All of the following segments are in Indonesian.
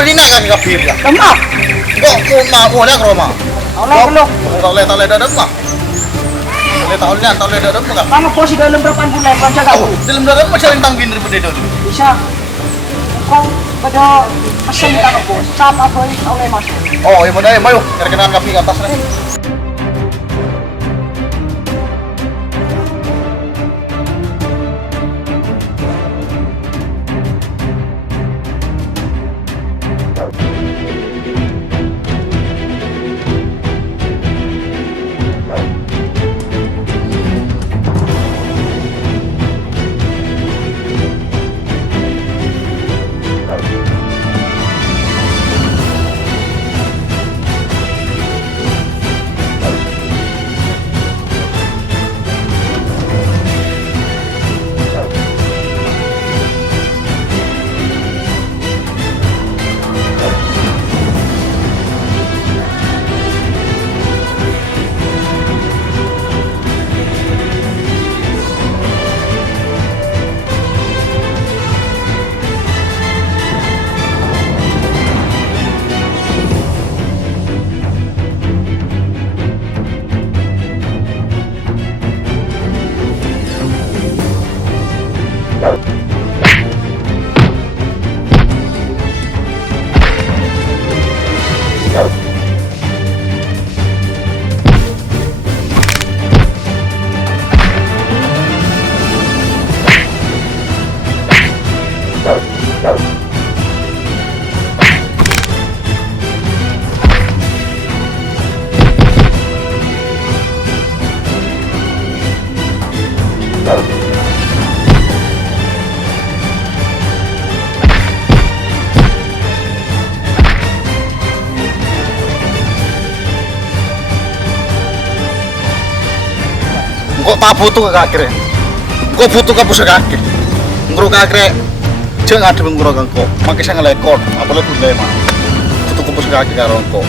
beli nak kami kapir ya. Lemah. Kok mau nak Roma? Allah belum. Tak leh dalam mah. Tak leh dalam mah. Kamu posisi dalam berapa bulan baca kamu? Dalam dalam macam tentang bin daripada itu. Bisa. Kau pada asal kita aku. Sama apa ini oleh mas. Oh, ya mana ya, mayu. Kira-kira kapi atas nih. Kok tak butuh ke kakre? Kok butuh ke pusat kakre? Nguruk kakre, jangan ada menguruk kangko. Makai saya ngelekor, apalagi pun lema. Butuh ke pusat kakre karongko.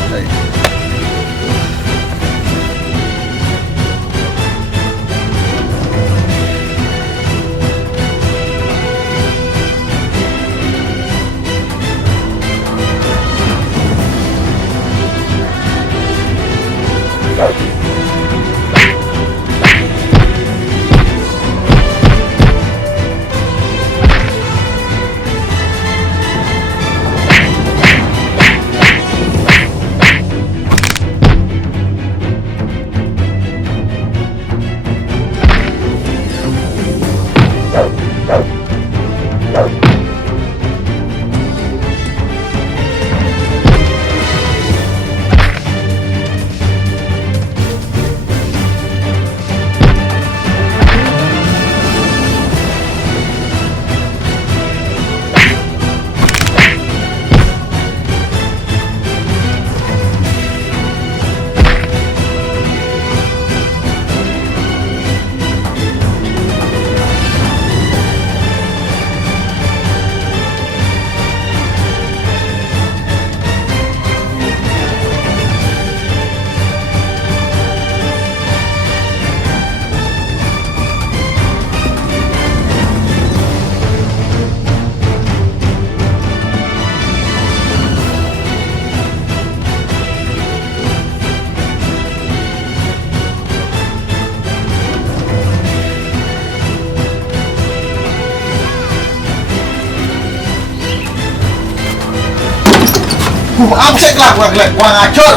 Absek lah, kurang ajar.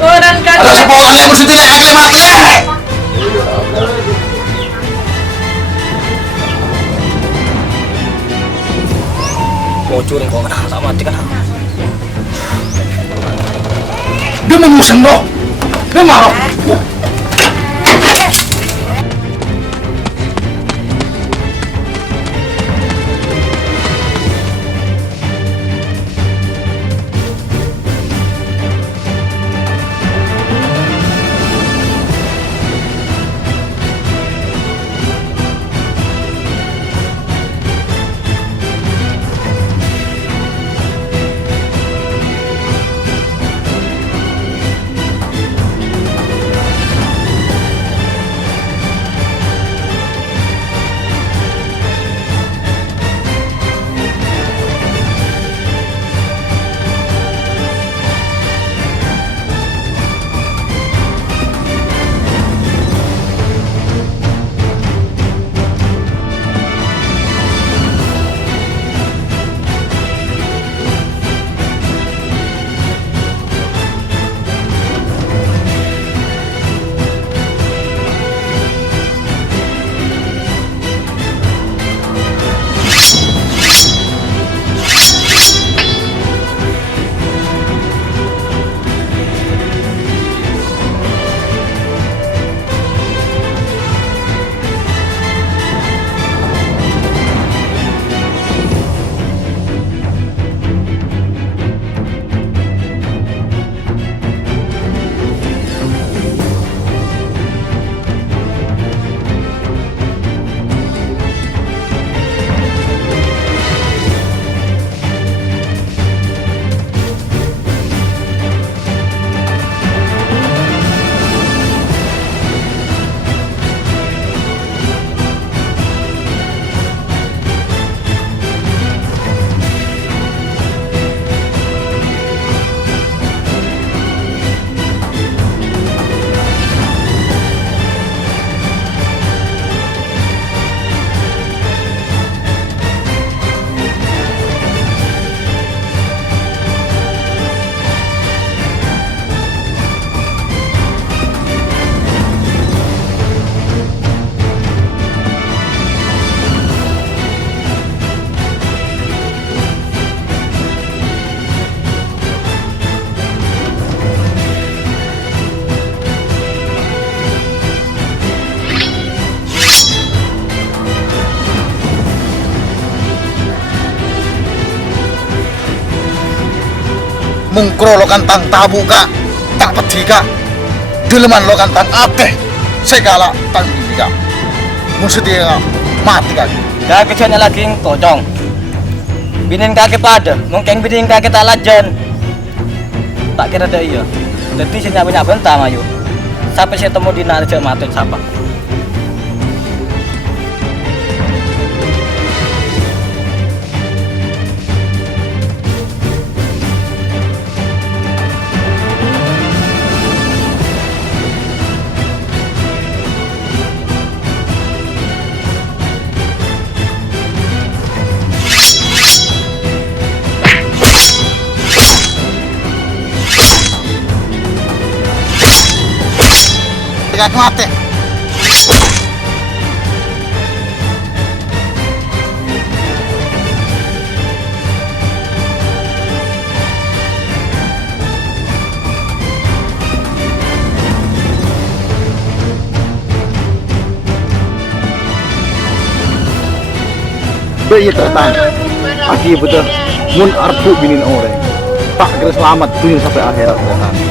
Orang kan. Ada sebuah yang mesti tidak mati ya. Bocor kok kena tak mati kan. Dia memusing dong. Dia marah. mungkro lo kantang tabu ka tak peti ka dileman lo kantang akeh segala tang ini ka mun sedia mati ka Kaki kecilnya lagi kocong. Binin kaki pada, mungkin binin kaki tak lajan. Tak kira ada iya. Jadi saya nyawa bentar mayu. Sampai saya temu di nari cek mati siapa. kaki mati Bayi tertang, aki betul, mun arpu binin orang, tak kira selamat dunia sampai akhirat tertang.